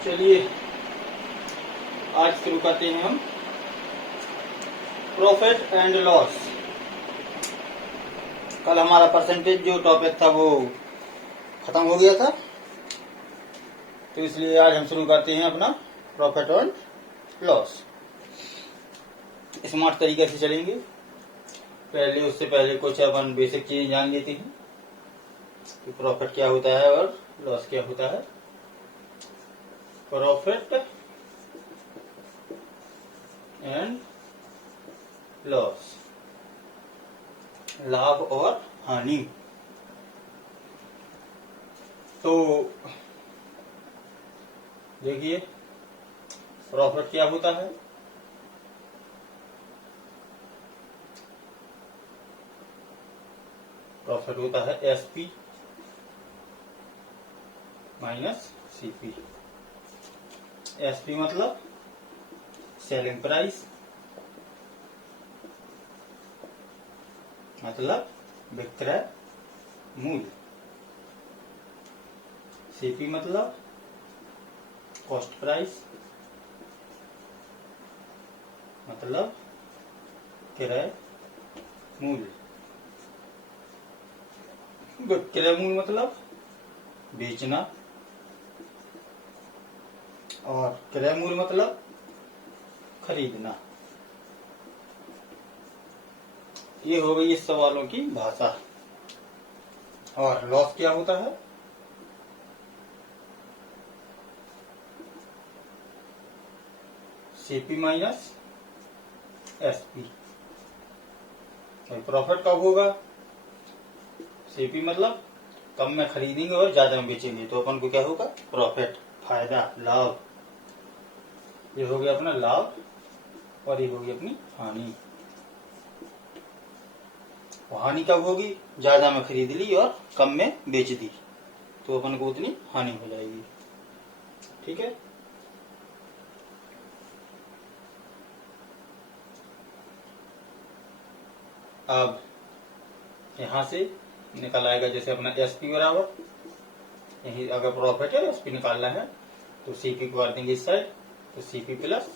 चलिए आज शुरू करते हैं हम प्रॉफिट एंड लॉस। कल हमारा परसेंटेज जो टॉपिक था वो खत्म हो गया था, तो इसलिए आज हम शुरू करते हैं अपना प्रॉफिट एंड लॉस। स्मार्ट तरीके से चलेंगे। उससे पहले कुछ अपन बेसिक चीजें जान लेते हैं कि प्रॉफिट क्या होता है और लॉस क्या होता है। प्रॉफिट एंड लॉस, लाभ और हानि। तो देखिए प्रॉफिट क्या होता है। प्रॉफिट होता है एसपी माइनस सीपी। एसपी मतलब सेलिंग प्राइस, मतलब विक्रय मूल्य। सीपी मतलब कॉस्ट प्राइस, मतलब क्रय मूल्य। विक्रय मूल्य मतलब बेचना, और क्रय मूल्य मतलब खरीदना। ये हो गई इस सवालों की भाषा। और लॉस क्या होता है। CP minus SP. प्रॉफिट कब होगा। सीपी मतलब कम में खरीदेंगे और ज्यादा में बेचेंगे तो अपन को क्या होगा, प्रॉफिट, फायदा, लाभ। ये हो गया अपना लाभ और ये होगी अपनी हानि। हानि कब होगी, ज्यादा में खरीद ली और कम में बेच दी तो अपन को उतनी हानि हो जाएगी। ठीक है। अब यहां से निकल आएगा जैसे अपना एसपी बराबर, यही अगर प्रॉफिट है एसपी निकालना है तो सीपी को कर देंगे इस साइड, तो सीपी प्लस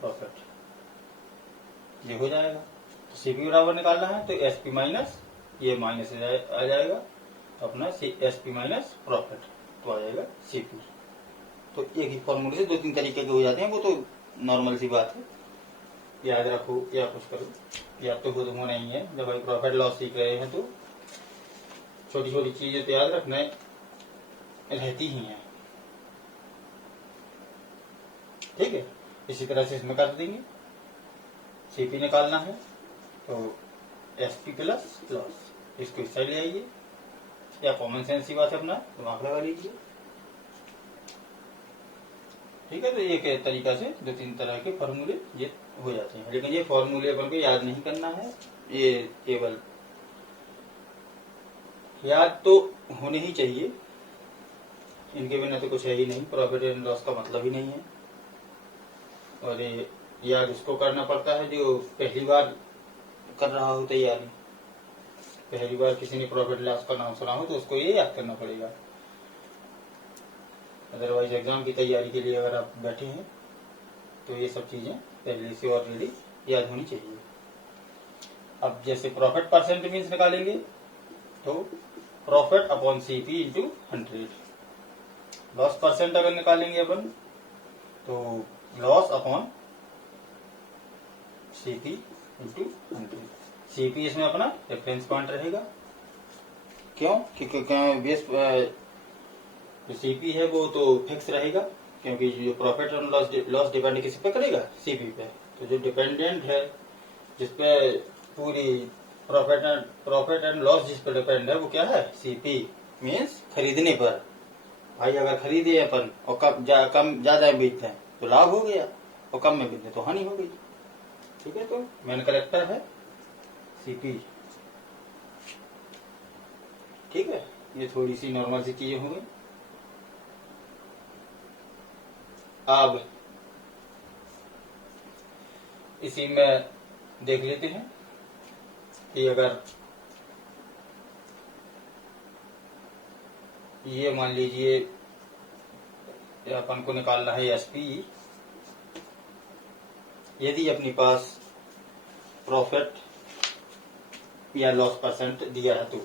प्रॉफिट ये हो जाएगा। तो सीपी बराबर निकालना है तो एसपी माइनस ये माइनस आ जाएगा, तो अपना एसपी माइनस प्रॉफिट तो आ जाएगा सीपी। तो एक ही फॉर्मूले से दो तीन तरीके के हो जाते हैं, वो तो नॉर्मल सी बात है, याद रखो या कुछ करो, याद तो खुद होना ही है। जब भाई प्रॉफिट लॉस सीख रहे हैं तो छोटी छोटी चीजें तो याद रखना रहती ही हैं। ठीक है, इसी तरह से इसमें कर देंगे। सीपी निकालना है तो एसपी प्लस लॉस, इसको इस साइड ले आइए, या कॉमन सेंस की बात है अपना दिमाग लगा लीजिए। ठीक है, तो एक तरीका से दो तीन तरह के फॉर्मूले ये हो जाते हैं, लेकिन ये फॉर्मूले अपन को याद नहीं करना है, ये केवल याद तो होने ही चाहिए, इनके बिना तो कुछ है ही नहीं। प्रॉफिट एंड लॉस का मतलब ही नहीं है। और ये याद उसको करना पड़ता है जो पहली बार कर रहा हो तैयारी। पहली बार किसी ने प्रॉफिट लॉस का नाम सुना हो तो उसको ये याद करना पड़ेगा। अदरवाइज एग्जाम की तैयारी के लिए अगर आप बैठे हैं तो ये सब चीजें पहले से ऑलरेडी याद होनी चाहिए। अब जैसे प्रॉफिट परसेंट मीन्स निकालेंगे तो profit upon CP into 100। Loss percent अगर निकालेंगे अपन तो loss upon CP into 100। CP इसमें अपना रेफरेंस पॉइंट रहेगा। क्यों, क्योंकि बेस जो सीपी है वो तो फिक्स रहेगा, क्योंकि जो प्रॉफिट और लॉस डिपेंड किस पे करेगा, सीपी पे। तो जो डिपेंडेंट है जिसपे पूरी प्रॉफिट एंड लॉस जिस पे डिपेंड है वो क्या है, सीपी। मीन्स खरीदने पर। भाई अगर खरीदे अपन और कम ज्यादा बेचते हैं तो लाभ हो गया, और कम में बेचते तो हानि हो गई। ठीक है, तो मेन करेक्टर है सीपी। ठीक है, ये थोड़ी सी नॉर्मल सी चीजें होंगी। अब इसी में देख लेते हैं कि अगर ये मान लीजिए अपन को निकालना है एसपी। यदि अपने पास प्रॉफिट या लॉस परसेंट दिया है तो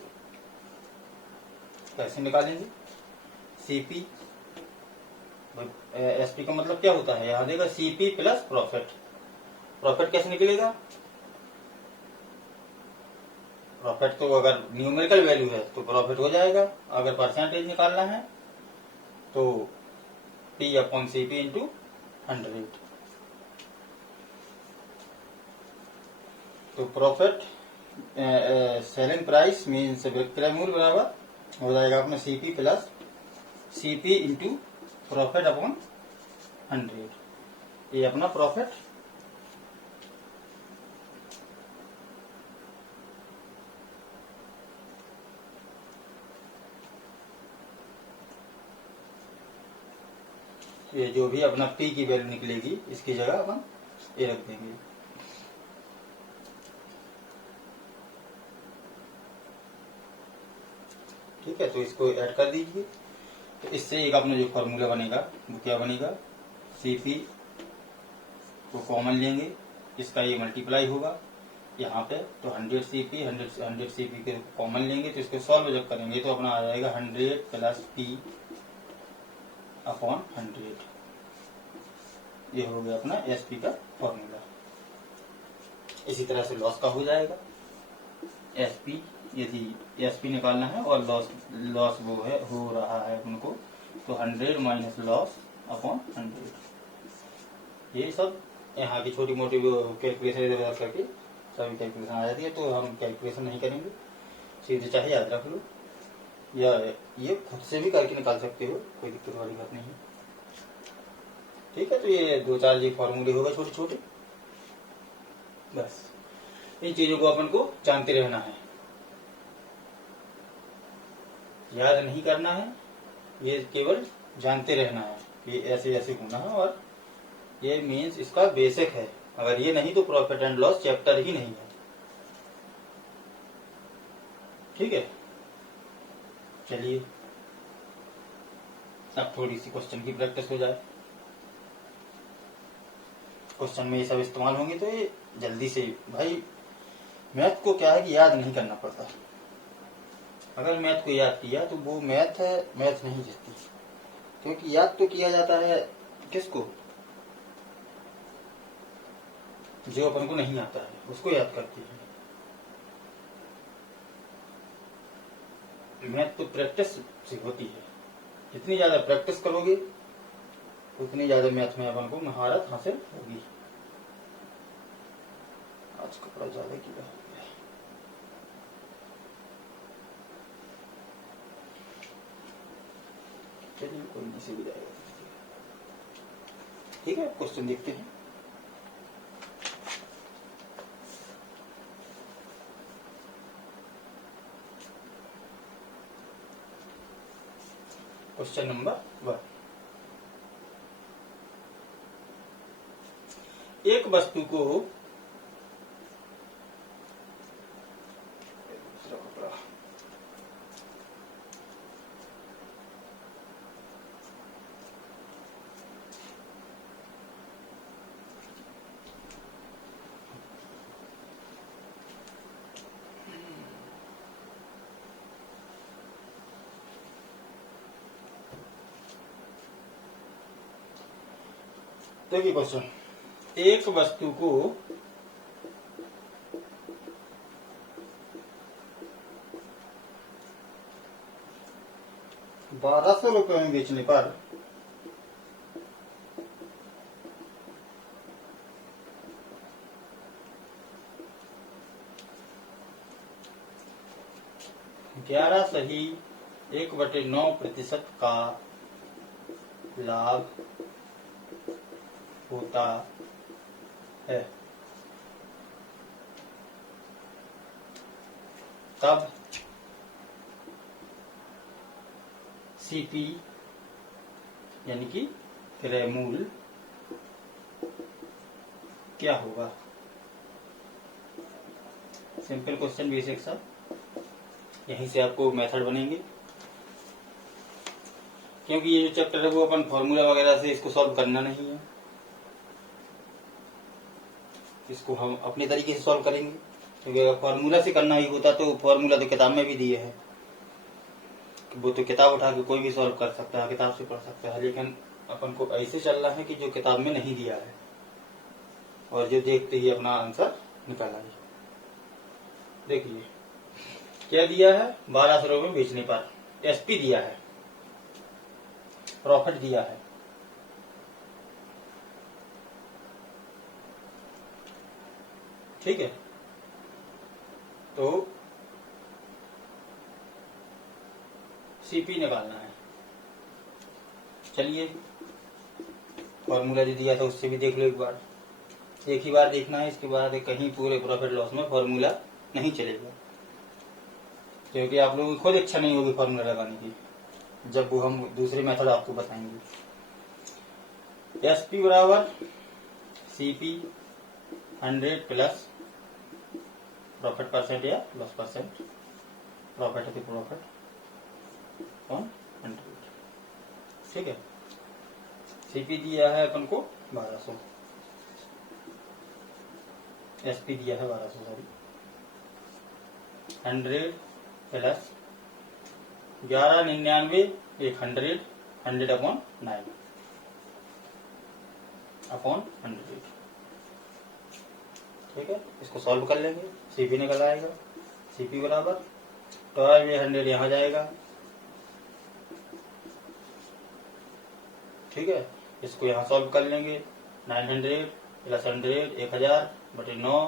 कैसे निकालेंगे? सीपी, एसपी का मतलब क्या होता है? यहां देगा सीपी प्लस प्रॉफिट। प्रॉफिट कैसे निकलेगा? प्रॉफिट तो अगर न्यूमेरिकल वैल्यू है तो प्रॉफिट हो जाएगा, अगर परसेंटेज निकालना है तो P अपॉन सीपी इंटू 100। तो प्रॉफिट सेलिंग प्राइस मीन्स विक्रय मूल्य बराबर हो जाएगा अपना CP plus CP into profit upon 100। ये अपना प्रॉफिट। ये जो भी अपना P की वैल्यू निकलेगी इसकी जगह अपन ये रख देंगे। ठीक है, तो इसको ऐड कर दीजिए। तो इससे एक अपना जो फॉर्मूला बनेगा वो क्या बनेगा? सीपी को कॉमन लेंगे, इसका ये मल्टीप्लाई होगा यहाँ पे, तो 100 सीपी 100 सीपी के कॉमन लेंगे, तो इसको सॉल्व जब करेंगे तो अपना आ जाएगा 100 प्लस पी अपॉन 100। ये हो गया अपना एसपी का फॉर्मूला। इसी तरह से लॉस का हो जाएगा। एसपी, यदि एसपी निकालना है और लॉस वो है हो रहा है उनको, तो 100 माइनस लॉस अपॉन 100। ये सब यहाँ की छोटी मोटी कैलकुलेशन करके सभी कैलकुलेशन आ जाती है, तो हम कैलकुलेशन नहीं करेंगे, सीधे चाहे याद रख लो या ये खुद से भी करके निकाल सकते हो, कोई दिक्कत वाली बात नहीं है। ठीक है, तो ये 2-4 ये फॉर्मूले होगा छोटे छोटे, बस इन चीजों को अपन को जानते रहना है, याद नहीं करना है, ये केवल जानते रहना है कि ऐसे ऐसे होना है, और ये मीन्स इसका बेसिक है। अगर ये नहीं तो प्रॉफिट एंड लॉस चैप्टर ही नहीं है। ठीक है, चलिए अब थोड़ी सी क्वेश्चन की प्रैक्टिस हो जाए। क्वेश्चन में ये सब इस्तेमाल होंगे तो ये जल्दी से, भाई मैथ को क्या है कि याद नहीं करना पड़ता। अगर मैथ को याद किया तो वो मैथ है, मैथ नहीं जीतती, क्योंकि याद तो किया जाता है किसको? जो अपन को नहीं आता है उसको याद करती है। मैथ तो प्रैक्टिस से होती है, जितनी ज्यादा प्रैक्टिस करोगे उतनी ज्यादा मैथ में अपन को महारत हासिल होगी। आज कपड़ा ज्यादा किया हो गया। चलिए कोई नहीं, से भी जाएगा। ठीक है, क्वेश्चन देखते हैं। Question number 1। एक वस्तु को देखिए क्वेश्चन, एक वस्तु को ₹1200 में बेचने पर (11.9% का लाभ होता है, तब सीपी यानी कि क्रय मूल्य क्या होगा? सिंपल क्वेश्चन, बेसिक सा, यहीं से आपको मेथड बनेंगे। क्योंकि ये जो चैप्टर है वो अपन फॉर्मूला वगैरह से इसको सॉल्व करना नहीं है, इसको हम अपने तरीके से सॉल्व करेंगे। क्योंकि अगर फॉर्मूला से करना ही होता तो फॉर्मूला तो किताब में भी दिए हैं, वो तो किताब उठा के कोई भी सॉल्व कर सकता है, किताब से पढ़ सकता है, लेकिन अपन को ऐसे चलना है कि जो किताब में नहीं दिया है और जो देखते ही अपना आंसर निकल आए। देखिए क्या दिया है, 1200 में बेचने पर एसपी दिया है, प्रॉफिट दिया है, ठीक है। तो सीपी निकालना है। चलिए फॉर्मूला जो दिया था उससे भी देख लो एक बार, एक ही बार देखना है, इसके बाद कहीं पूरे प्रॉफिट लॉस में फॉर्मूला नहीं चलेगा, क्योंकि आप लोगों की खुद इच्छा नहीं होगी फॉर्मूला लगाने की, जब वो हम दूसरे मेथड आपको बताएंगे। एसपी बराबर सीपी 100 प्लस प्रॉफिट परसेंट या लॉस परसेंट, प्रॉफिट है तो प्रॉफिट ऑन 100, ठीक है। सीपी दिया है अपन को 1200, एसपी दिया है 1200 सॉरी, 100 प्लस 1199 100 100 अपॉन 9 अपॉन 100, ठीक है। इसको सॉल्व कर लेंगे, सीपी निकल आएगा। सीपी बराबर 1200 यहां जाएगा, ठीक है। इसको यहां सॉल्व कर लेंगे, 900 प्लस 100 1000 बटे 9,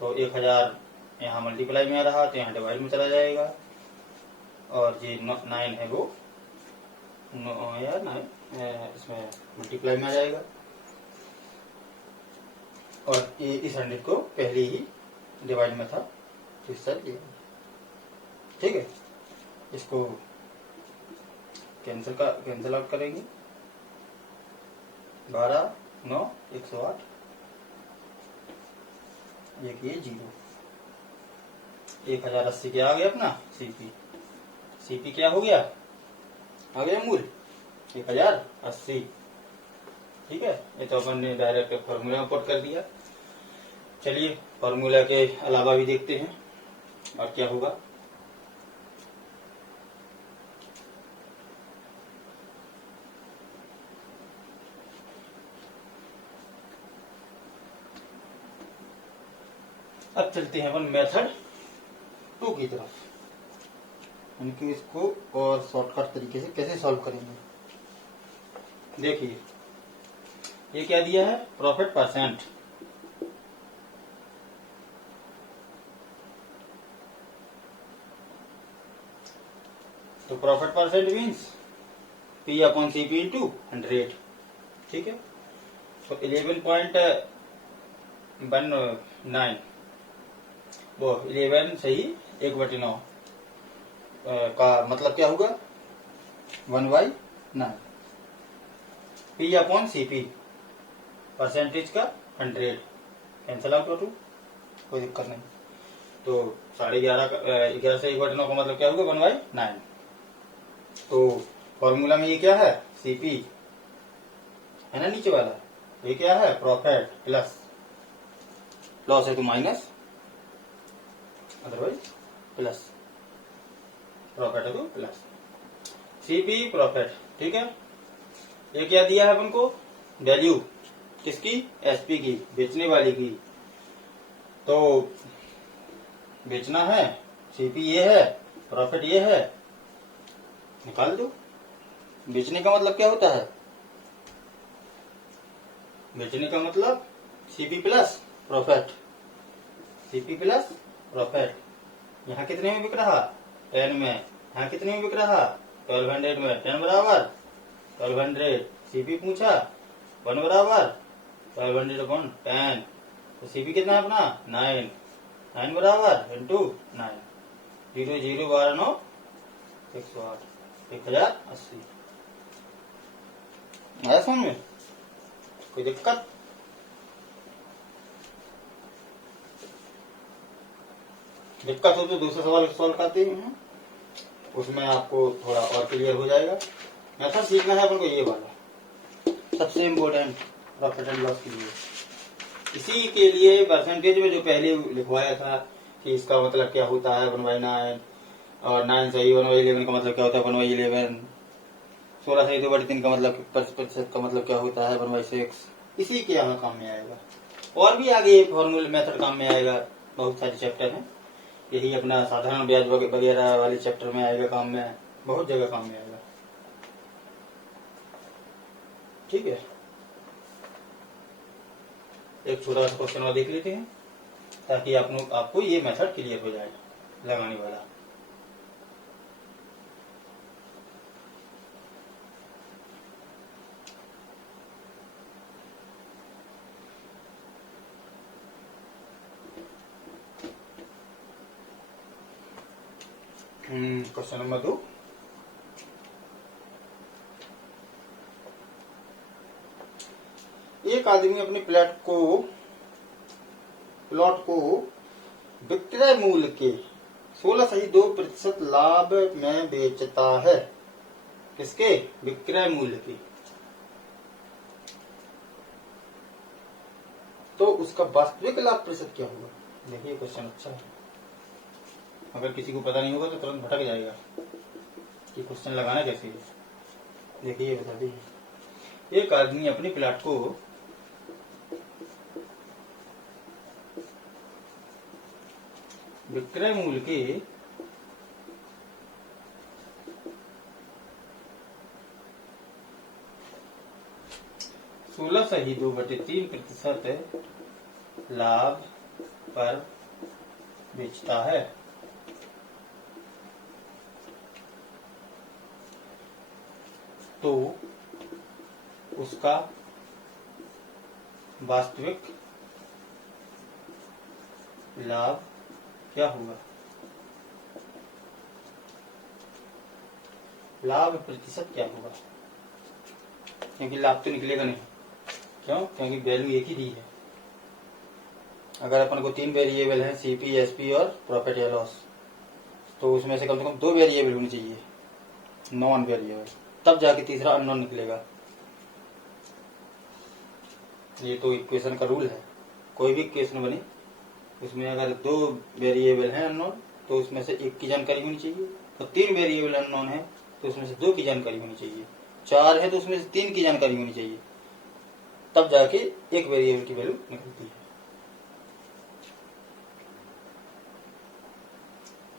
तो 1000 यहाँ मल्टीप्लाई में आ रहा तो यहाँ डिवाइड में चला जाएगा, और ये 9 है वो 9 इसमें मल्टीप्लाई में आ जाएगा, और ये इस 100 को पहले ही डिवाइड में था तो इस साइड लिया, ठीक है। इसको कैंसिल आउट करेंगे, 12 9 108, ये 0, 1080 क्या आ गया अपना सीपी। सीपी क्या हो गया, आ गया मूल 1080, ठीक है। ये तो अपन ने डायरेक्ट फॉर्मूला में पुट कर दिया। चलिए फॉर्मूला के अलावा भी देखते हैं और क्या होगा। अब चलते हैं अपन मेथड 2 की तरफ, यानी इसको और शॉर्टकट तरीके से कैसे सॉल्व करेंगे। देखिए ये क्या दिया है, प्रॉफिट परसेंट, तो profit percent means P upon CP into 100, ठीक है। तो 11.19 वो 11 सही 1/9 का मतलब क्या होगा 1/9, पी अपॉन सीपी परसेंटेज का 100 कैंसिल आउट करो, कोई दिक्कत नहीं। तो 11.5 से 1/9 का मतलब क्या होगा 1/9। तो फॉर्मूला में ये क्या है, सीपी है ना नीचे वाला, ये क्या है प्रॉफिट प्लस लॉस है तो माइनस, अदरवाइज प्लस, प्रॉफिट है तो प्लस, सीपी प्रॉफिट, ठीक है। ये क्या दिया है अपन को, वैल्यू किसकी, एसपी की, बेचने वाली की। तो बेचना है, सीपी ये है, प्रॉफिट ये है, निकाल दो। बेचने का मतलब क्या होता है, बेचने का मतलब CP plus profit, CP plus profit. यहाँ कितने में बिक रहा 10 में, यहाँ कितने में बिक रहा 1200 में, 10 बराबर 1200, सीपी पूछा 1 बराबर 1200 अपॉन 10, तो सीपी कितना है अपना 9, 9 बराबर इंटू 9, 0 0 12 9 108, 1080 आया समझ में, कोई दिक्कत। दिक्कत हो तो दूसरा सवाल सॉल्व करते हैं, उसमें आपको थोड़ा और क्लियर हो जाएगा। मेथड सीखना है अपन को ये वाला, सबसे इम्पोर्टेंट प्रॉफिट एंड लॉस के लिए। इसी के लिए परसेंटेज में जो पहले लिखवाया था कि इसका मतलब क्या होता है 1/9, और 9 सही 1/11 का मतलब क्या होता है 1/11, 16 सही 2/3 का मतलब प्रतिशत का मतलब क्या होता है 1/6, इसी के यहाँ काम में आएगा। और भी आगे फॉर्मूले मेथड काम में आएगा, बहुत सारे चैप्टर हैं, यही अपना साधारण ब्याज वगैरह वाले चैप्टर में आएगा काम में, बहुत जगह काम में आएगा। ठीक है, एक छोटा सा क्वेश्चन और देख लेते हैं ताकि आपको ये मेथड क्लियर हो जाए लगाने वाला। क्वेश्चन नंबर 2, एक आदमी अपने प्लॉट को विक्रय मूल्य के 16.2% लाभ में बेचता है। किसके? विक्रय मूल्य के। तो उसका वास्तविक लाभ प्रतिशत क्या होगा? देखिए क्वेश्चन अच्छा है, अगर किसी को पता नहीं होगा तो तुरंत भटक जाएगा कि क्वेश्चन लगाना कैसे है। देखिए बता दीजिए, एक आदमी अपने प्लॉट को विक्रय मूल्य के 16.2/3% लाभ पर बेचता है। तो उसका वास्तविक लाभ क्या होगा? लाभ प्रतिशत क्या होगा? क्योंकि लाभ तो निकलेगा नहीं, क्यों? क्योंकि वैल्यू एक ही दी है। अगर अपन को 3 वेरिएबल है, सीपी, एसपी और प्रॉफिट या लॉस, तो उसमें से कम 2 वेरिएबल होनी चाहिए नॉन वेरिएबल, तब जाके तीसरा अननोन निकलेगा। ये तो इक्वेशन का रूल है, कोई भी इक्वेशन बने उसमें अगर 2 वेरिएबल हैं अननोन तो उसमें से 1 की जानकारी होनी चाहिए, और 3 वेरिएबल अननोन है तो उसमें से 2 की जानकारी होनी चाहिए, 4 है तो उसमें से 3 की जानकारी होनी चाहिए, तब जाके एक वेरिएबल की वैल्यू निकलती है।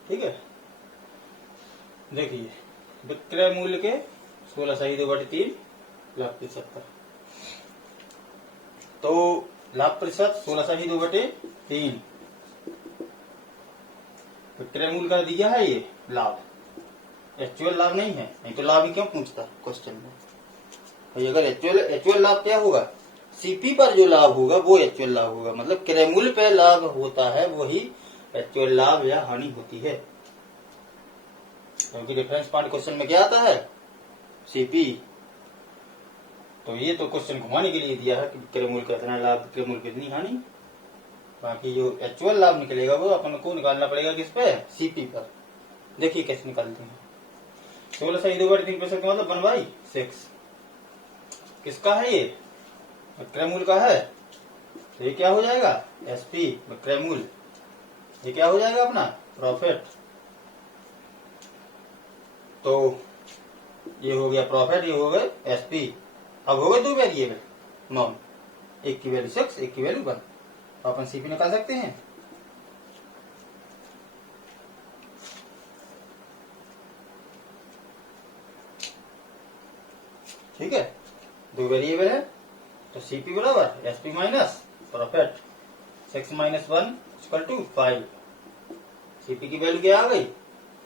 ठीक है, देखिए विक्रय मूल्य के 16.2/3 लाभ प्रतिशत, तो लाभ प्रतिशत 16.2/3 विक्रय मूल्य का दिया है, ये लाभ एक्चुअल लाभ नहीं है, नहीं तो लाभ ही क्यों पूछता क्वेश्चन में भाई। अगर एक्चुअल लाभ क्या होगा, सीपी पर जो लाभ होगा वो एक्चुअल लाभ होगा, मतलब क्रय मूल्य पर लाभ होता है वही एक्चुअल लाभ या हानि होती है। क्योंकि रेफरेंस पॉइंट क्वेश्चन में क्या आता है, सीपी। तो ये तो क्वेश्चन घुमाने के लिए दिया है कि विक्रय मूल्य का इतना लाभ, विक्रय मूल्य कितनी हानि। बाकी जो एक्चुअल लाभ निकलेगा वो अपन को निकालना पड़ेगा किस पे, सीपी पर। देखिए कैसे निकालते हैं। 16.2/3% का मतलब 1/6 किसका है, ये विक्रय मूल्य का है, तो ये क्या हो जाएगा, एसपी विक्रय मूल्य, ये क्या हो जाएगा अपना प्रॉफिट। तो ये हो गया प्रॉफिट, ये हो गए एसपी। अब हो गए 2 वेरिएबल नॉन, एक की वैल्यू 6, एक की वैल्यू 1, तो अपन सीपी निकाल सकते हैं। ठीक है, 2 वेरिएबल है तो सीपी बराबर एसपी माइनस प्रॉफिट, 6 - 1 = 5। सीपी की वैल्यू क्या आ गई,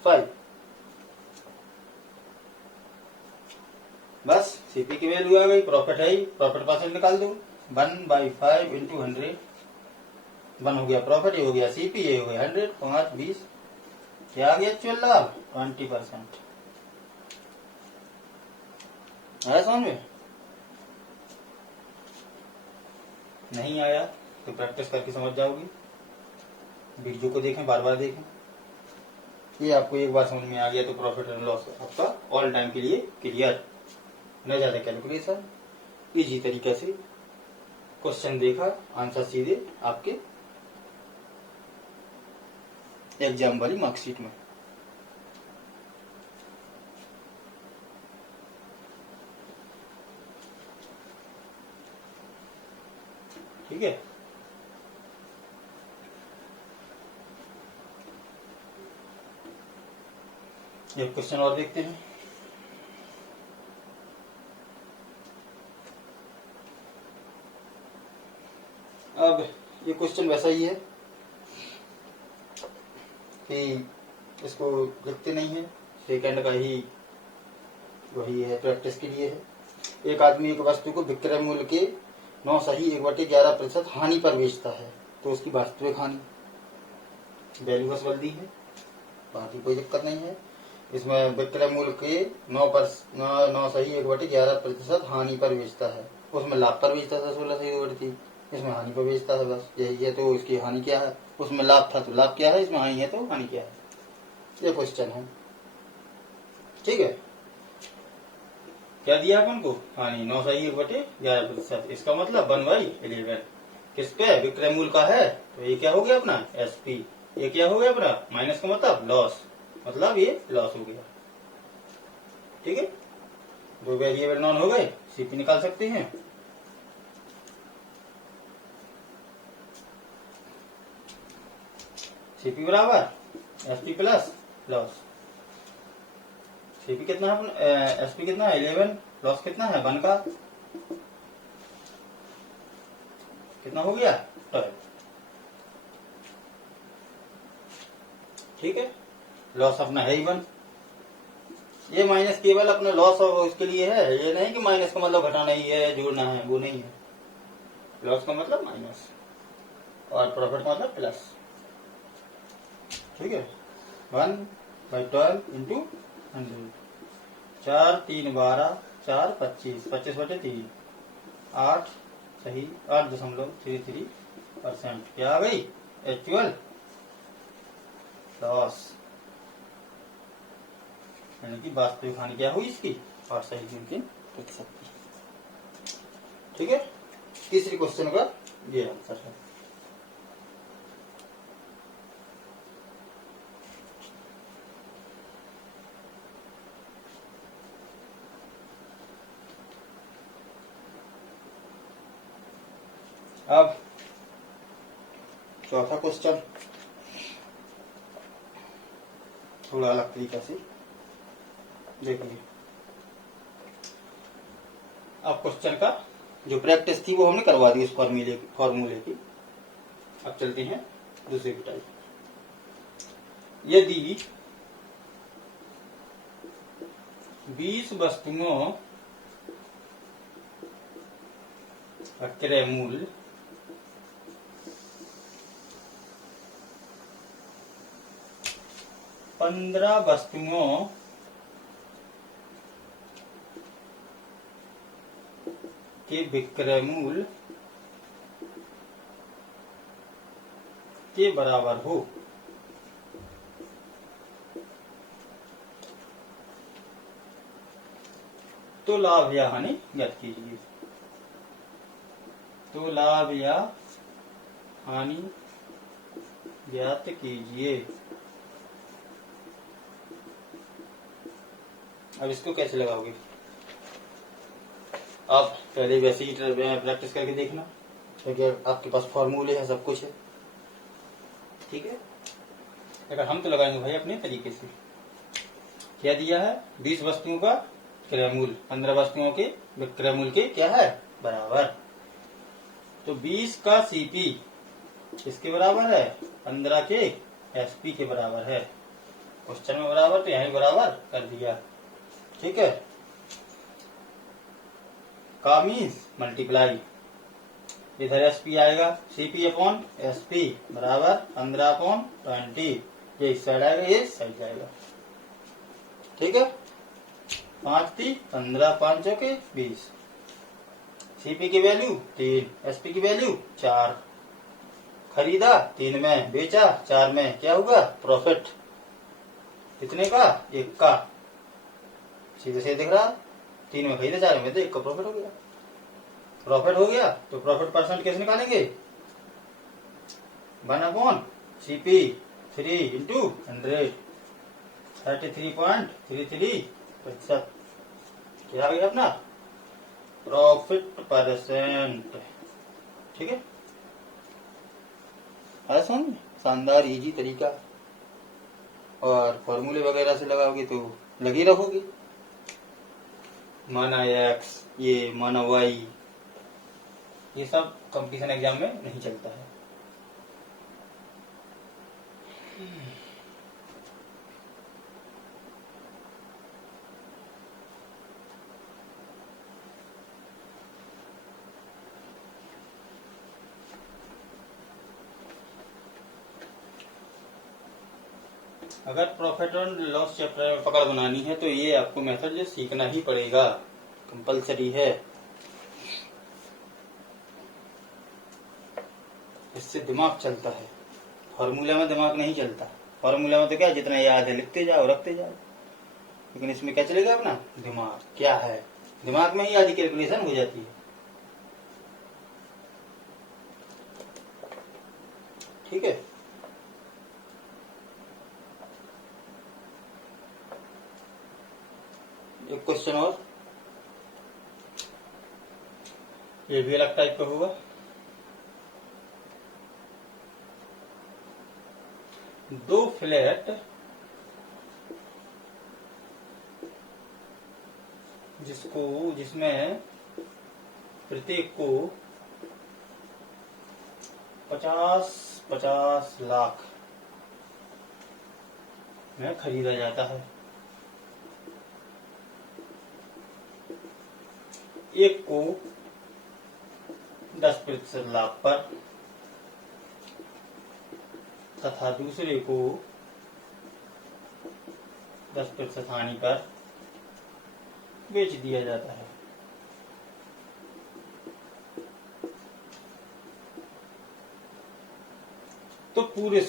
5। बस सीपी की वैल्यू आ गई, प्रॉफिट है ही, प्रॉफिट परसेंट निकाल दो, 1/5 × 100, 1 हो गया प्रॉफिट, ये हो गया सीपी, ये हो गया 100, 5 20, क्या आ गया एक्चुअल लाभ 20%। आया समझ में? नहीं आया तो प्रैक्टिस करके समझ जाओगे, वीडियो को देखें, बार बार देखें। ये आपको एक बार समझ में आ गया तो प्रॉफिट एंड लॉस आपका ऑल टाइम के लिए क्लियर। न ज्यादा कैलकुलेशन, इजी तरीके से क्वेश्चन देखा, आंसर सीधे आपके एग्जाम वाली मार्कशीट में। ठीक है, एक क्वेश्चन और देखते हैं। अब ये क्वेश्चन वैसा ही है कि इसको लिखते नहीं है, सेकंड का ही वही है, प्रैक्टिस के लिए है। एक आदमी एक वस्तु को विक्रय मूल्य के 9 सही 1/11% हानि पर बेचता है, तो उसकी वास्तविक हानि, वैल्यू बस बदली है, बाकी कोई दिक्कत नहीं है। इसमें विक्रय मूल्य के 9 सही 1/11% हानि पर बेचता है, उसमें लाभ पर बेचता था 16 सही 2/3, इसमें हानि पर बेचता है, बस यही है। तो इसकी हानि क्या है, उसमें लाभ था तो लाभ क्या है, इसमें हानि है तो हानि क्या है, ये क्वेश्चन है। ठीक है, क्या दिया अपन को, हानि 9 सही 1/11%, इसका मतलब 1/11 किस पे, विक्रय मूल्य का है, तो ये क्या हो गया अपना एसपी, ये क्या हो गया अपना माइनस का मतलब लॉस, मतलब ये लॉस हो गया। ठीक है, दो वेरिएबल नॉन हो गए, सीपी निकाल सकते हैं। सीपी बराबर एसपी प्लस लॉस, सीपी कितना है, एसपी कितना है 11, लॉस कितना है 1 का, कितना हो गया 12। ठीक है, लॉस अपना है ही 1, ये माइनस केवल अपना लॉस और उसके लिए है, ये नहीं कि माइनस का मतलब घटाना ही है, जोड़ना है, वो नहीं है। लॉस का मतलब माइनस और प्रॉफिट का मतलब प्लस। ठीक है, 1/12 इंटू 100, 4 3 12, 4 25, 25/3, 8 सही 8.33% क्या आ गई एक्चुअल लॉस, यानी कि वास्तविक हानि क्या हुई इसकी 8 सही 3%। ठीक है, तीसरी क्वेश्चन का ये आंसर है। अब चौथा क्वेश्चन थोड़ा अलग तरीका से देखिए। अब क्वेश्चन का जो प्रैक्टिस थी वो हमने करवा दी उस फॉर्मूले की। अब चलते हैं दूसरी टाइप। यदि 20 वस्तुओं का क्रय मूल्य 15 वस्तुओं के विक्रय मूल्य के बराबर हो, तो लाभ या हानि ज्ञात कीजिए। तो लाभ या हानि ज्ञात कीजिए। अब इसको कैसे लगाओगे, आप पहले वैसे ही प्रैक्टिस करके देखना, क्योंकि आपके पास फॉर्मूले हैं, सब कुछ है। ठीक है, अगर हम तो लगाएंगे भाई अपने तरीके से। क्या दिया है, 20 वस्तुओं का क्रय मूल्य 15 वस्तुओं के विक्रय मूल्य के क्या है बराबर। तो 20 का सीपी किसके बराबर है, 15 के एसपी के बराबर है। क्वेश्चन में बराबर तो यहीं बराबर कर दिया। ठीक है, का मीन्स मल्टीप्लाई, इधर एसपी आएगा सीपी अपॉन एसपी बराबर 15/20, ये इस साइड आएगा ये इस साइड जाएगा। ठीक है, 5 3 15, 5 चौके 20, सीपी की वैल्यू 3, एसपी की वैल्यू 4, खरीदा 3 में, बेचा 4 में, क्या होगा प्रॉफिट कितने का 1 का, सीधे से दिख रहा। 3 में खरीदा, 4 में तो 1 का प्रॉफिट हो गया। प्रॉफिट हो गया तो प्रॉफिट परसेंट कैसे निकालेंगे? 1/CP3 into 100, 33.33%। क्या आ गया अपना प्रॉफिट परसेंट। ठीक है, आसान शानदार इजी तरीका। और फॉर्मूले वगैरह से लगाओगे तो लगी रहोगे। माना x, ये माना y, ये सब कंपटीशन एग्जाम में नहीं चलता है। अगर प्रॉफिट एंड लॉस चैप्टर में पकड़ बनानी है तो ये आपको मेथड जो सीखना ही पड़ेगा, कंपलसरी है। इससे दिमाग चलता है, फॉर्मूला में दिमाग नहीं चलता। फॉर्मूला में तो क्या, जितना याद है लिखते जाओ, रखते जाओ, लेकिन इसमें क्या चलेगा अपना दिमाग। क्या है, दिमाग में ही आधी कैलकुलेशन हो जाती है। ठीक है, एक क्वेश्चन और, ये भी अलग टाइप का होगा। दो फ्लैट जिसमें प्रत्येक को 50-50 लाख में खरीदा जाता है। एक को 10% लाभ पर तथा दूसरे को 10% हानि पर बेच दिया जाता है। तो पूरे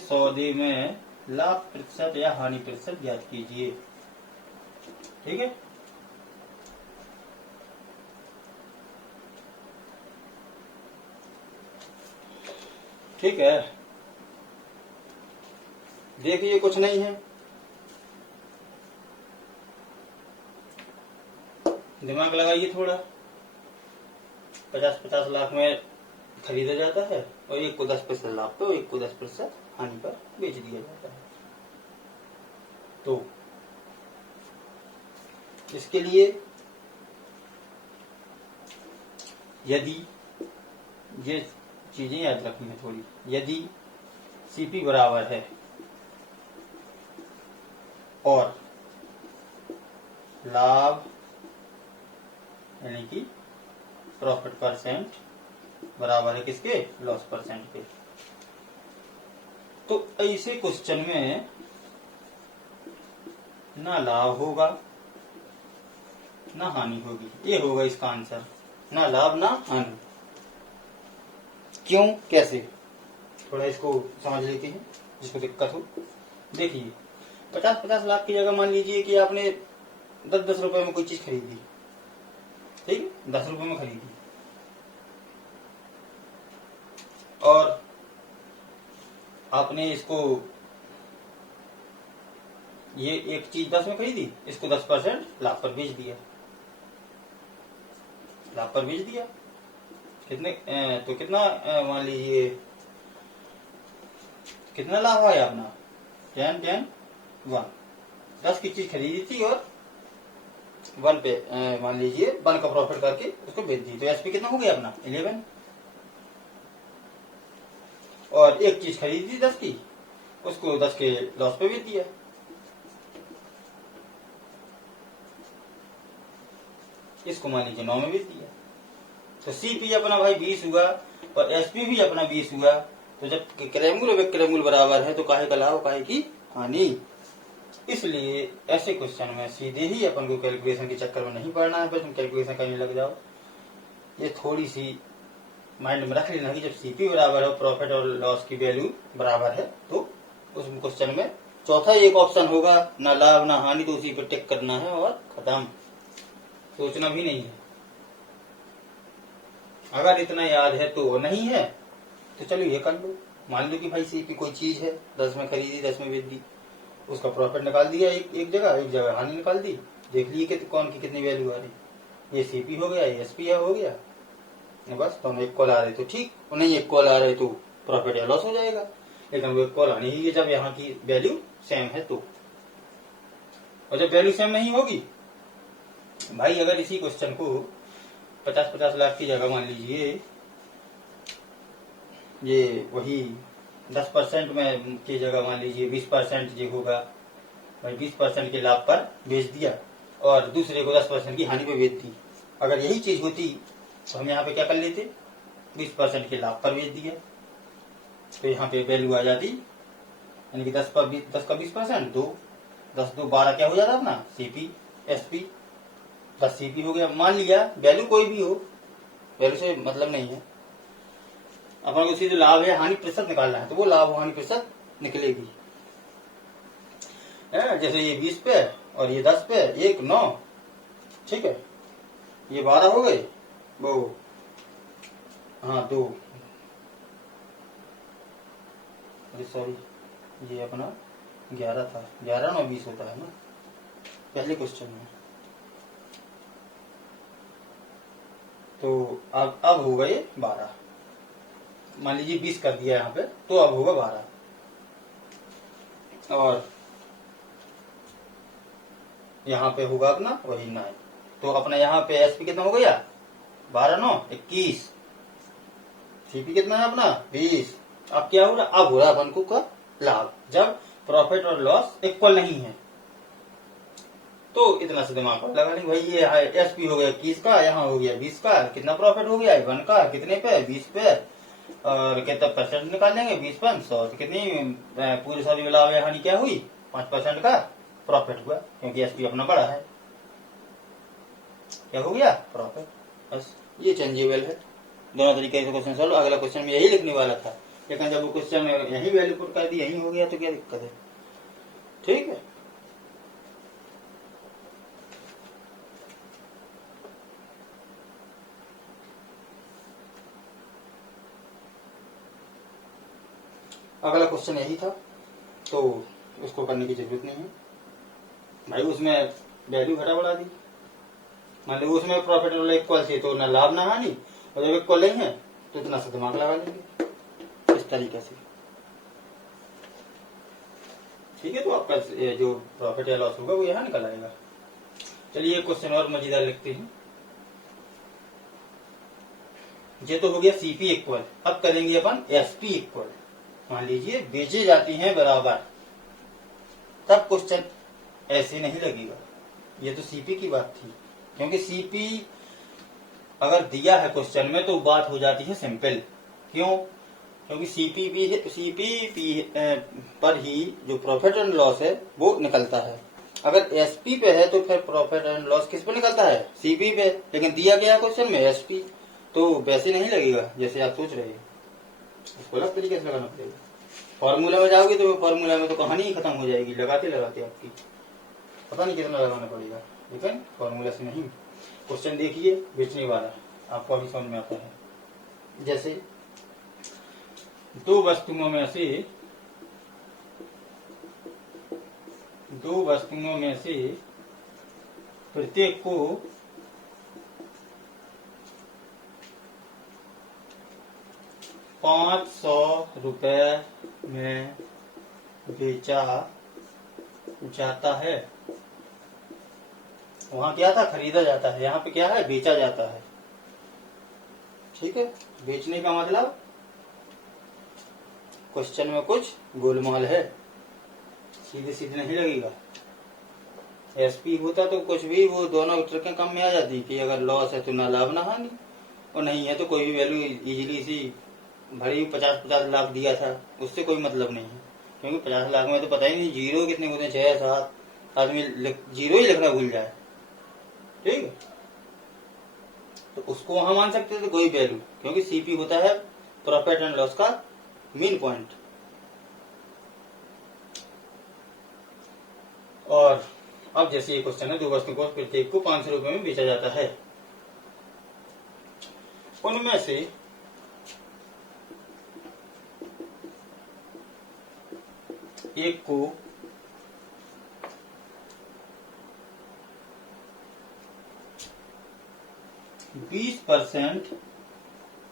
सौदे में लाभ प्रतिशत या हानि प्रतिशत ज्ञात कीजिए। ठीक है, ठीक है, देखिए कुछ नहीं है, दिमाग लगाइए थोड़ा। 50-50 लाख में खरीदा जाता है और एक को 10% लाभ पे और एक को 10% हानि पर बेच दिया जाता है। तो इसके लिए यदि ये चीजें याद रखनी है थोड़ी, यदि सीपी बराबर है और लाभ यानी कि प्रॉफिट परसेंट बराबर है किसके, लॉस परसेंट के, तो ऐसे क्वेश्चन में ना लाभ होगा ना हानि होगी। ये होगा इसका आंसर, ना लाभ ना हानि। क्यों, कैसे, थोड़ा इसको समझ लेते हैं जिसको दिक्कत हो। देखिए 50-50 लाख की जगह मान लीजिए कि आपने 10-10 रुपए में कोई चीज खरीदी। ठीक है, 10 रुपए में खरीदी और आपने इसको, ये एक चीज 10 में खरीदी, इसको 10% लाभ पर बेच दिया। लाभ पर बेच दिया कितने, तो कितना मान लीजिए कितना लाभ आया अपना 10-10-1। 10 की चीज खरीदी थी और 1 पे मान लीजिए 1 का प्रॉफिट करके उसको बेच दी, तो एसपी कितना हो गया अपना 11। और एक चीज खरीदी थी 10 की, उसको 10 के लॉस पे बेच दिया, इसको मान लीजिए 9 में बेच दिया। तो सीपी अपना भाई 20 हुआ और एसपी भी अपना 20 हुआ। तो जब क्रयमूल्य और विक्रयमूल्य बराबर है तो काहे का लाभ काहे की हानि। इसलिए ऐसे क्वेश्चन में सीधे ही अपन को कैलकुलेशन के चक्कर में नहीं पड़ना है, तुम कैलकुलेशन करने लग जाओ। ये थोड़ी सी माइंड में रख लेना कि जब सीपी बराबर है, प्रॉफिट और लॉस की वैल्यू बराबर है, तो उस क्वेश्चन में चौथा एक ऑप्शन होगा, ना लाभ ना हानि, तो उसी पर टिक करना है और खत्म, सोचना भी नहीं है। अगर इतना याद है तो नहीं है तो चलो ये कर लो। मान लो कि भाई सीपी कोई चीज है, 10 में खरीदी 10 में बेच दी, उसका प्रॉफिट निकाल दिया एक जगह हानि निकाल दी, देख लिए कि कौन की कितनी वैल्यू आ रही, ये सीपी हो गया, ये एसपी हो गया, बस दोनों एक कॉल आ रहे तो ठीक, नहीं एक कॉल आ रहे तो प्रॉफिट या लॉस हो जाएगा। लेकिन वो एक कॉल आनी ही है जब यहाँ की वैल्यू सेम है तो, और जब वैल्यू सेम नहीं होगी भाई, अगर इसी क्वेश्चन को 50-50 लाख की जगह मान लीजिए ये वही 10% में की जगह मान लीजिए 20% जो होगा, भाई 20% के लाभ पर बेच दिया और दूसरे को 10% की हानि पे बेच दी। अगर यही चीज होती तो हम यहाँ पे क्या कर लेते, 20% के लाभ पर बेच दिया, तो यहाँ पे वैल्यू आ जाती, यानी कि 10 का 20%, 10 2 12 क्या हो जाता अपना सीपी एसपी, 10 सीपी हो गया। मान लिया वैल्यू कोई भी हो, वैल्यू से मतलब नहीं है, अपन को सीधे लाभ है हानि प्रतिशत निकालना है, तो वो लाभ हानि प्रतिशत निकलेगी। जैसे ये 20 पे और ये 10 पे, 1 9, ठीक है, ये 12 हो गए, वो हाँ 2, अरे सॉरी ये अपना 11 था, 11 9 20 होता है ना पहले क्वेश्चन में। तो अब हो गए 12, मान लीजिए 20 कर दिया यहाँ पे, तो अब होगा 12, और यहाँ पे होगा अपना वही 9, तो अपना यहाँ पे एसपी कितना हो गया 12 9 21, सीपी कितना है अपना 20। अब क्या हो रहा, अब हो रहा अपन को का लाभ, जब प्रॉफिट और लॉस इक्वल नहीं है, तो इतना से दिमाग पर लगा लेंगे भाई, ये एसपी हो गया 21 का, यहाँ हो गया 20 का, कितना प्रॉफिट हो गया 1 का, कितने पे 20 पे, और कितना परसेंट निकाल लेंगे 20 पर 100, तो कितनी पूरी सारी लाभ हानि क्या हुई 5% का प्रॉफिट हुआ, क्योंकि एसपी अपना बड़ा है, क्या हो गया प्रॉफिट। बस ये चेंजेबल है, दोनों तरीके से क्वेश्चन सॉल्व। अगला क्वेश्चन में यही लिखने वाला था, लेकिन जब वो क्वेश्चन में यही वैल्यू पुट कर दी, यही हो गया, तो क्या दिक्कत है, ठीक है। अगला क्वेश्चन यही था, तो उसको करने की जरूरत नहीं है भाई, उसमें वैल्यू घटा बढ़ा दी, मान लो उसमें प्रॉफिट और इक्वल थी तो ना लाभ ना हानि, और जब इक्वल नहीं है तो इतना सा दिमाग लगा लेंगे इस तरीके से, ठीक है। तो आपका जो प्रॉफिट या लॉस होगा वो यहाँ निकल आएगा। चलिए एक क्वेश्चन और मजेदार लिखते हैं। ये तो हो गया सीपी इक्वल, अब करेंगे अपन एसपी इक्वल। मान लीजिए बेचे जाती हैं बराबर, तब क्वेश्चन ऐसे नहीं लगेगा, ये तो सीपी की बात थी, क्योंकि सीपी अगर दिया है क्वेश्चन में तो बात हो जाती है सिंपल। क्यों? क्योंकि सीपी पर ही जो प्रॉफिट एंड लॉस है वो निकलता है। अगर एसपी पे है तो फिर प्रॉफिट एंड लॉस किस पे निकलता है, सीपी पे, लेकिन दिया गया क्वेश्चन में एसपी, तो वैसे नहीं लगेगा जैसे आप सोच रहे हैं, उसको अलग तरीके से लगाना पड़ेगा। फॉर्मूला में जाओगे तो फॉर्मूला में तो कहानी ही खत्म हो जाएगी, लगाते लगाते आपकी पता नहीं कितना लगाना पड़ेगा, लेकिन फॉर्मूला से नहीं। क्वेश्चन देखिए बेचने वाला, आपको अभी समझ में आता है। जैसे दो वस्तुओं में से प्रत्येक को ₹500 में बेचा जाता है। वहां क्या था, खरीदा जाता है, यहाँ पे क्या है, बेचा जाता है, ठीक है। बेचने का मतलब क्वेश्चन में कुछ गोलमाल है, सीधे सीधे नहीं लगेगा। एसपी होता तो कुछ भी वो दोनों ट्रिकें कम में आ जाती कि अगर लॉस है तो ना लाभ ना हानि, और नहीं है तो कोई भी वैल्यू इजीली सी भरी 50-50 लाख दिया था, उससे कोई मतलब नहीं है, क्योंकि 50 लाख में तो पता ही नहीं जीरो कितने होते हैं, 6 7 आदमी जीरो ही लिखना भूल जाए, ठीक है। तो उसको वहां मान सकते थे कोई वैल्यू, क्योंकि सीपी होता है प्रॉफिट एंड लॉस का मेन पॉइंट। और अब जैसे ये क्वेश्चन है, 2 वस्तु को प्रत्येक को 500 रुपए में बेचा जाता है। उनमें से एक को 20%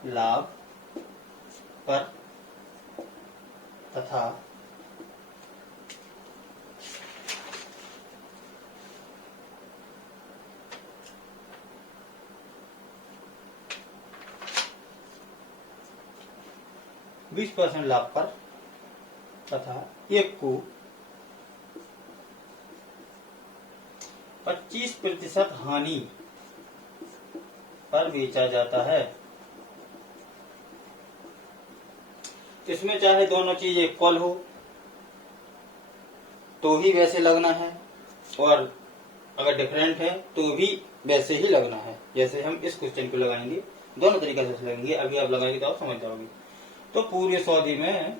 लाभ पर तथा %20 लाभ पर तथा एक को 25% हानि पर बेचा जाता है। इसमें चाहे दोनों चीज इक्वल हो तो ही वैसे लगना है, और अगर डिफरेंट है तो भी वैसे ही लगना है। जैसे हम इस क्वेश्चन को लगाएंगे, दोनों तरीके से लगेंगे, अभी आप लगाएंगे तो आप समझ जाओगे। तो पूरे सौदे में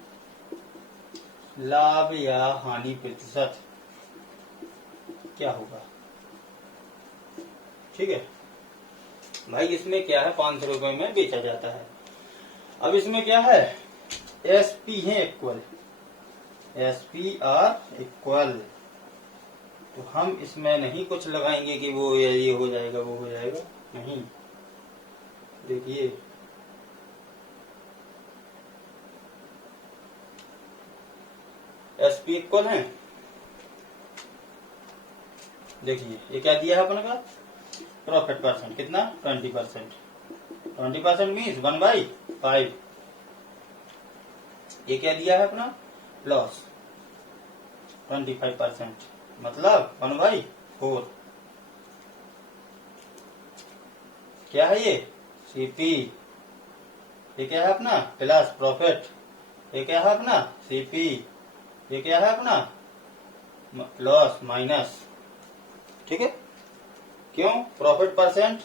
लाभ या हानि प्रतिशत क्या होगा? ठीक है भाई, इसमें क्या है, 500 रुपए में बेचा जाता है। अब इसमें क्या है, एसपी है इक्वल, एसपी आर इक्वल, तो हम इसमें नहीं कुछ लगाएंगे कि वो ये हो जाएगा वो हो जाएगा, नहीं। देखिए एसपी इक्वल है, देखिए ये क्या दिया है अपन का, प्रॉफिट परसेंट कितना, 20%। 20% मीन्स 1/5। ये क्या दिया है अपना, लॉस 25%, मतलब 1/4। क्या है ये, सीपी। ये क्या है अपना, प्लस प्रॉफिट। ये क्या है अपना, सीपी। ये क्या है अपना, लॉस माइनस। ठीक है, क्यों, प्रॉफिट परसेंट।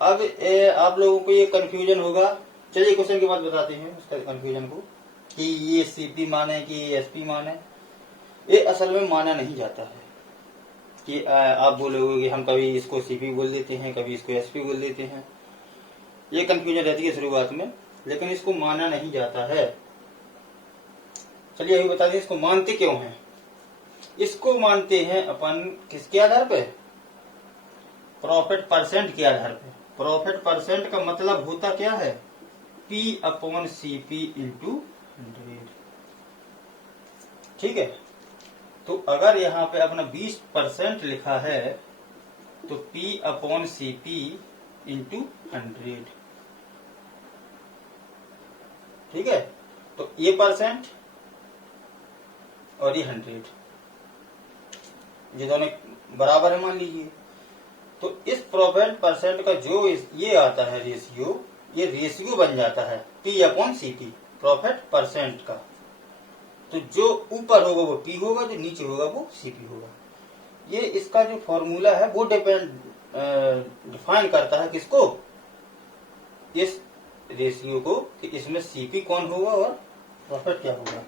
अब आप लोगों को ये कंफ्यूजन होगा, चलिए क्वेश्चन के बाद बताते हैं उसका कंफ्यूजन को, कि ये सीपी माने कि एसपी माने। ये असल में माना नहीं जाता है कि आप बोलोगे कि हम कभी इसको सीपी बोल देते हैं, कभी इसको एसपी बोल देते हैं, ये कंफ्यूजन रहती है शुरुआत में, लेकिन इसको माना नहीं जाता है। चलिए अभी बता दें इसको मानते क्यों हैं। इसको मानते हैं अपन किसके आधार पे, प्रॉफिट परसेंट के आधार पे। प्रॉफिट परसेंट का मतलब होता क्या है, P/CP इंटू 100। ठीक है, तो अगर यहाँ पे अपना 20% लिखा है तो P/CP इंटू 100। ठीक है, तो ये परसेंट और ये 100, ये दोनों बराबर है मान लीजिए। तो इस प्रॉफिट परसेंट का जो ये आता है रेशियो, ये रेशियो बन जाता है P/CP, प्रॉफिट परसेंट का। तो जो ऊपर होगा वो P होगा, जो नीचे होगा वो CP होगा। ये इसका जो फॉर्मूला है वो डिफाइन करता है किसको, इस रेशियो को, कि इसमें CP कौन होगा और प्रॉफिट क्या होगा।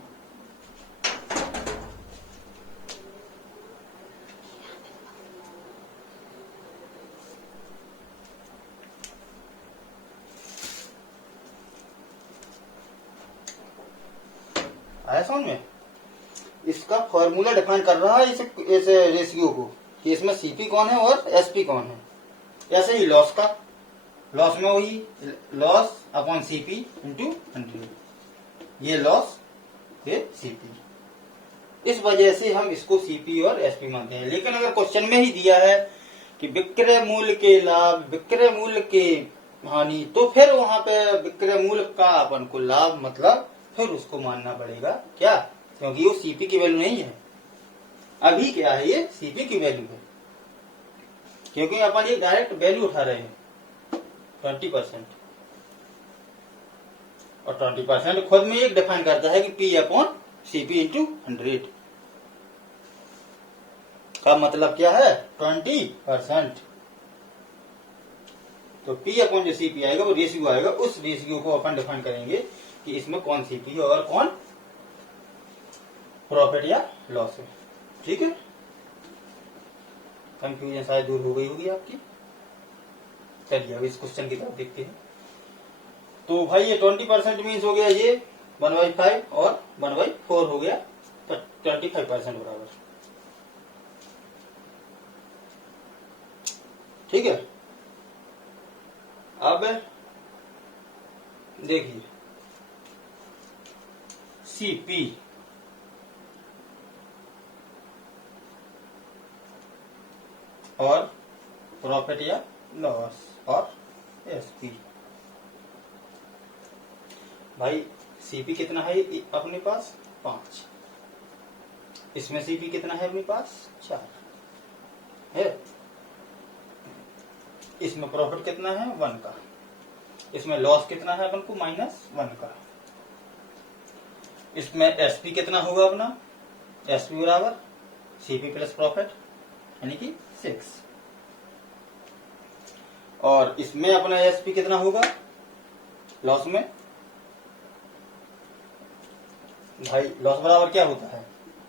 आया समझ में, इसका फॉर्मूला डिफाइन कर रहा है इस रेशियो को, कि इसमें सीपी कौन है और एसपी कौन है। ऐसे ही लॉस का, लॉस में वही लॉस अपॉन सीपी इंटू 100, ये लॉस ये सीपी। इस वजह से हम इसको सीपी और एसपी मानते हैं। लेकिन अगर क्वेश्चन में ही दिया है कि विक्रय मूल्य के लाभ, विक्रय मूल्य के हानि, तो फिर वहां पे विक्रय मूल्य का अपन को लाभ, मतलब फिर उसको मानना पड़ेगा क्या, क्योंकि वो सीपी की वैल्यू नहीं है। अभी क्या है, ये सीपी की वैल्यू है, क्योंकि अपन ये डायरेक्ट वैल्यू उठा रहे हैं 20%, और 20% खुद में एक डिफाइन करता है कि P/CP इंटू 100 का मतलब क्या है, 20%। तो P/CP आएगा, वो रेशियो आएगा, उस रेशियो को अपन डिफाइन करेंगे कि इसमें कौन सीपी है और कौन प्रॉफिट या लॉस है। ठीक है, कंफ्यूजन शायद दूर हो गई होगी आपकी। चलिए अब इस क्वेश्चन की तरफ देखते हैं। तो भाई ये 20% मीन्स हो गया ये 1/5 और 1/4 हो गया, तो 25% बराबर। ठीक है, अब देखिए सीपी और प्रॉफिट या लॉस और एसपी। भाई सीपी कितना है अपने पास 5, इसमें सीपी कितना है अपने पास 4 है, इसमें प्रॉफिट कितना है 1 का, इसमें लॉस कितना है अपन को -1 का, इसमें एसपी कितना होगा अपना, एसपी बराबर सीपी प्लस प्रॉफिट यानी कि 6, और इसमें अपना एसपी कितना होगा लॉस में। भाई लॉस बराबर क्या होता है,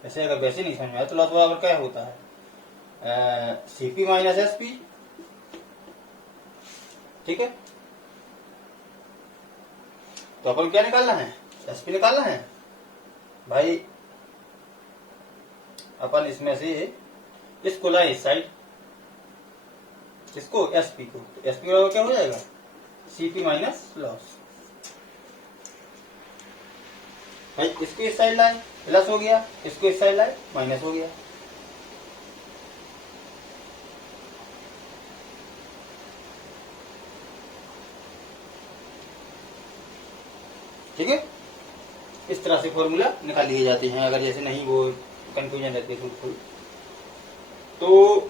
ऐसे अगर वैसे नहीं समझ में आया तो लॉस बराबर क्या होता है, सीपी माइनस एसपी। ठीक है, तो अपन क्या निकालना है, एसपी निकालना है। भाई अपन इसमें से इसको लाए इस साइड, इसको एसपी को, तो एसपी बराबर क्या हो जाएगा सीपी माइनस लॉस। भाई इसको इस साइड लाए प्लस हो गया, इसको इस साइड लाए माइनस हो गया। ठीक है, इस तरह से फॉर्मूला निकाल लिए जाते हैं, अगर जैसे नहीं वो कंफ्यूजन रहती है बिल्कुल। तो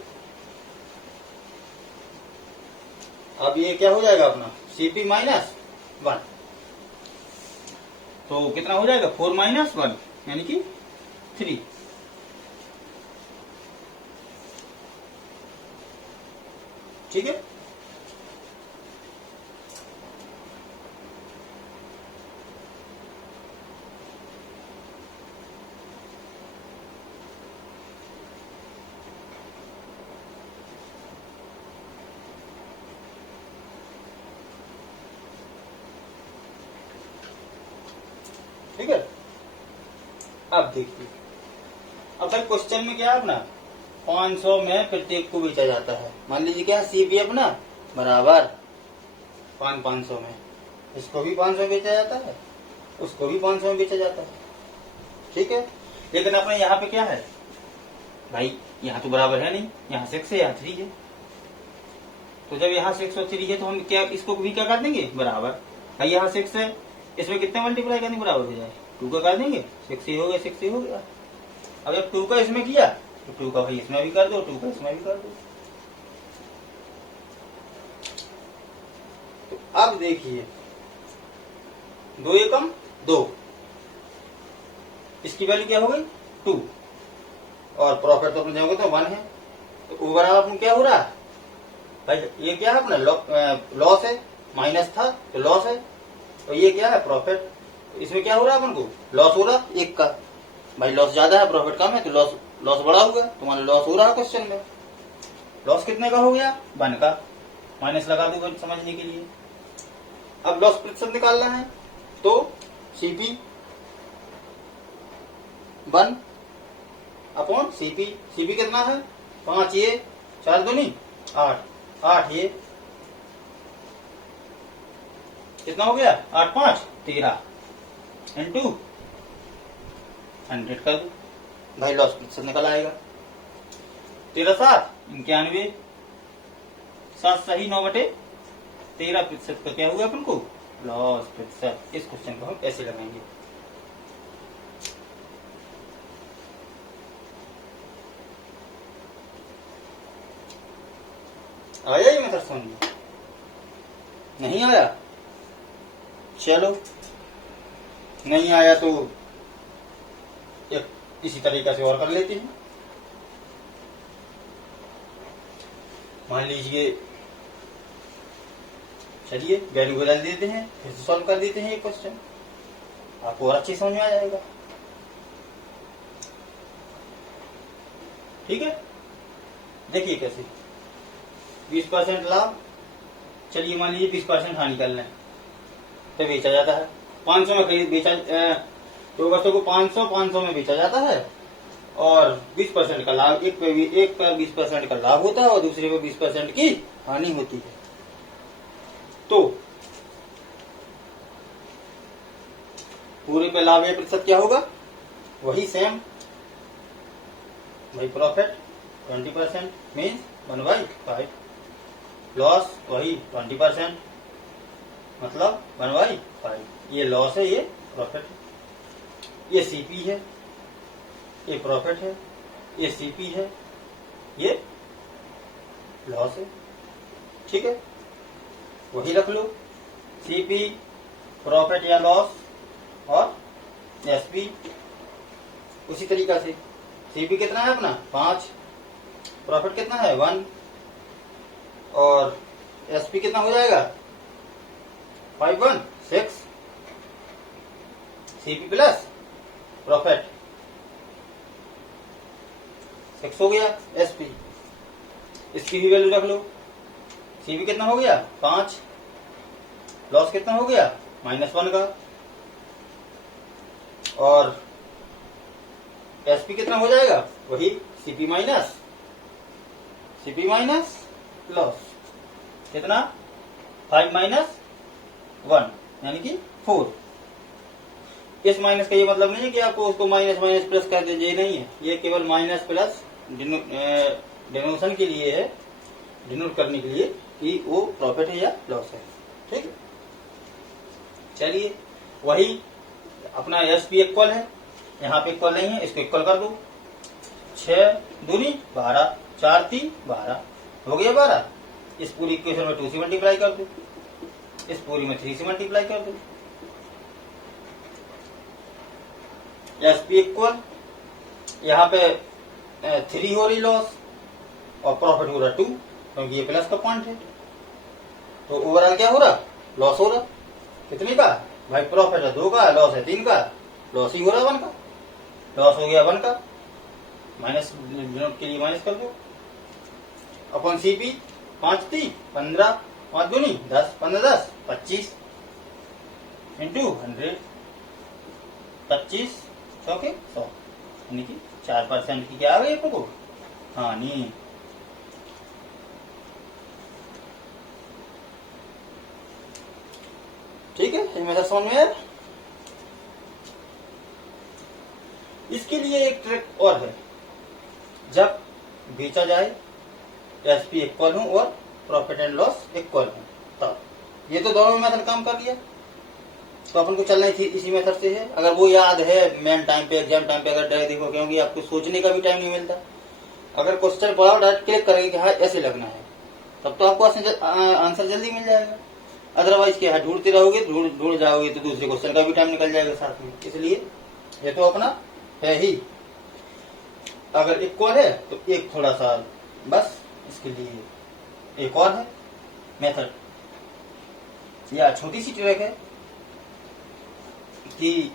अब ये क्या हो जाएगा अपना सीपी -1, तो कितना हो जाएगा 4 - 1 यानी कि 3। ठीक है, ठीक है। अब देखिए, अब भाई क्वेश्चन में क्या है अपना 500 में प्रत्येक को बेचा जाता है। मान लीजिए क्या सीपी अपना बराबर 500 में, इसको भी 500 में बेचा जाता है, उसको भी 500 में बेचा जाता है। ठीक है, लेकिन अपने यहाँ पे क्या है भाई, यहाँ तो बराबर है नहीं, यहाँ 6 है यहाँ 3 है, तो जब यहाँ 6 और 3 है तो हम क्या इसको भी क्या कर देंगे बराबर। भाई यहाँ 6 है, इसमें कितने मल्टीप्लाई करने बराबर हो जाए 2 का कर देंगे, 6 ही हो गया 6 ही हो गया। अगर 2 का इसमें किया तो 2 का भाई इसमें भी कर दो, 2 का इसमें भी कर दो। तो अब देखिए 2 एकम 2, इसकी वैल्यू क्या हो गई 2, और प्रॉफिट तो अपने जाओगे तो 1 है, तो ओवरऑल अपने क्या हो रहा है भाई, ये क्या है अपना लॉस है, माइनस था तो लॉस है, और ये क्या है प्रॉफिट, इसमें क्या हो रहा है अपन को लॉस हो रहा 1 का। भाई लॉस ज्यादा है प्रॉफिट कम है, तो लॉस बड़ा होगा, तो मान लो लॉस हो रहा है क्वेश्चन में। लॉस कितने का हो गया 1 का, माइनस लगा दूंगा समझने के लिए। अब लॉस प्रतिशत निकालना है, तो सीपी 1 अपॉन सीपी, सीपी कितना है 5, ये 4 दूनी 8, 8 ये कितना हो गया 8 5 13 इंटू 100 कर दो, भाई लॉस प्रतिशत निकल आएगा 13 7 91, 7 सही 9/13% का क्या हुआ अपन को लॉस प्रतिशत। इस क्वेश्चन को हम ऐसे लगाएंगे। आया ही मेथड समझ में, नहीं आया चलो, नहीं आया तो एक इसी तरीके से और कर लेते हैं। मान लीजिए चलिए वैल्यू बदल देते हैं, फिर से सॉल्व कर देते हैं ये क्वेश्चन, आपको और अच्छी समझ में आ जाएगा। ठीक है, देखिए कैसे 20% लाभ, चलिए मान लीजिए 20% हानि कर लें तो बेचा जाता है 500 में खरीद बेचा, दो वस्तु को 500 में बेचा जाता है और 20% का लाभ, एक पर 20% का लाभ होता है और दूसरे पे 20% की हानि होती है। तो पूरे पे लाभ या प्रतिशत क्या होगा, वही सेम, वही प्रॉफिट 20% मीन्स 1/5, लॉस वही 20% मतलब 1/5। ये लॉस है, ये प्रॉफिट है, ये सीपी है, ये प्रॉफिट है, ये सीपी है, ये लॉस है। ठीक है, वही रख लो, सीपी प्रॉफिट या लॉस और एसपी। उसी तरीका से सीपी कितना है अपना 5, प्रॉफिट कितना है 1 और एसपी कितना हो जाएगा 5 1 6, सीपी प्लस प्रॉफिट 6 हो गया एसपी। इसकी भी वैल्यू रख लो, सीपी कितना हो गया 5, लॉस कितना हो गया -1 का और एसपी कितना हो जाएगा वही सीपी माइनस लॉस कितना 5 - 1 यानी कि 4। इस माइनस का ये मतलब नहीं है कि आपको उसको माइनस प्लस कर दीजिए, नहीं है, ये केवल माइनस प्लस डिनोशन के लिए है, डिनोट करने के लिए कि वो प्रॉफिट है या लॉस है। ठीक है, चलिए वही अपना एसपी इक्वल है, यहाँ पे इक्वल नहीं है, इसको इक्वल कर दो, 6 दूनी 12, 4 3 12 हो गया 12। इस पूरी इक्वेशन में 2 से मल्टीप्लाई कर दो, इस पूरी में 3 से मल्टीप्लाई कर दो, एसपी इक्वल यहाँ पे 3 हो रही लॉस और प्रॉफिट हो रहा 2 क्योंकि ये प्लस का पॉइंट है। तो ओवरऑल क्या हो रहा लॉस हो रहा, कितने का भाई प्रॉफिट है 2 का, लॉस है 3 का, लॉस ही हो रहा 1 का, लॉस हो गया 1 का, माइनस डिनोट के लिए माइनस कर दो अपन सीपी 5 3 15, 5 दूनी 10, 15 10 25 इंटू 100, 25 100 यानी कि 4% की क्या आ गई आपको हानि। ठीक है, ये मेरा समझ में है। इसके लिए एक ट्रिक और है, जब बेचा जाए एसपी इक्वल हो और प्रॉफिट एंड लॉस इक्वल हो तब। ये तो दोनों मेथड काम कर लिया, तो अपन को चलना थी इसी मेथड से है। अगर वो याद है मेन टाइम पे, एग्जाम टाइम पे अगर डायरेक्ट देखो, क्योंकि आपको सोचने का भी टाइम नहीं मिलता। अगर क्वेश्चन पढ़ा डायरेक्ट क्लिक करेंगे कि हाँ ऐसे लगना है, तब तो आपको आंसर जल्दी मिल जाएगा। अदरवाइज क्या है, ढूंढते रहोगे, ढूंढ जाओगे तो दूसरे क्वेश्चन का भी टाइम निकल जाएगा साथ में। इसलिए ये तो अपना है ही, अगर इक्वल है तो एक थोड़ा सा बस इसके लिए एक और है मेथड, या छोटी सी ट्रिक है कि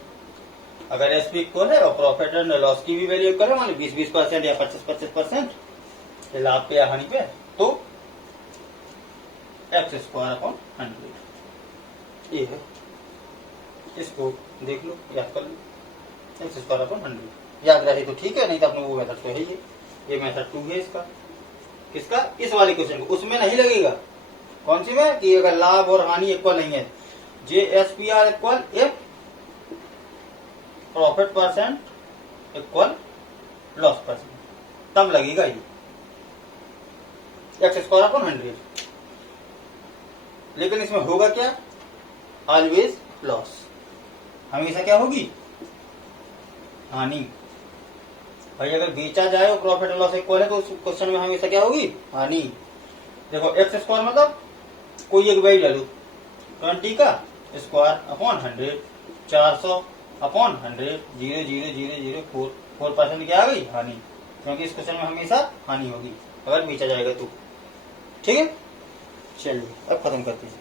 अगर एसपी इक्वल है और प्रॉफिट एंड लॉस की भी वैल्यू इक्वल है, मान लो 20% या 25% लाभ पे या हानि पे, तो x²/100 ये है। इसको देख लो, याद कर लो, x²/100 याद रहे तो ठीक है, नहीं तो अपने वो मेथड तो है ही, ये मेथड 2 है इसका। किसका, इस वाले क्वेश्चन को, उसमें नहीं लगेगा। कौन सी में, कि अगर लाभ और हानि इक्वल नहीं है, JSPR equal if profit % equal loss %, तब लगेगा ये x²/100। लेकिन इसमें होगा क्या, ऑलवेज लॉस, हमेशा क्या होगी हानि। भाई अगर बेचा जाए और प्रॉफिट और लॉस इक्वल है तो उस क्वेश्चन में हमेशा क्या होगी हानि। देखो x² मतलब कोई एक वैल्यू ले लो, 20 का स्क्वायर/100, 400/100, 0.0004% क्या आ गई हानि, क्योंकि इस क्वेश्चन में हमेशा हानि होगी अगर बेचा जाएगा तो। ठीक है, चलिए अब खत्म करते हैं।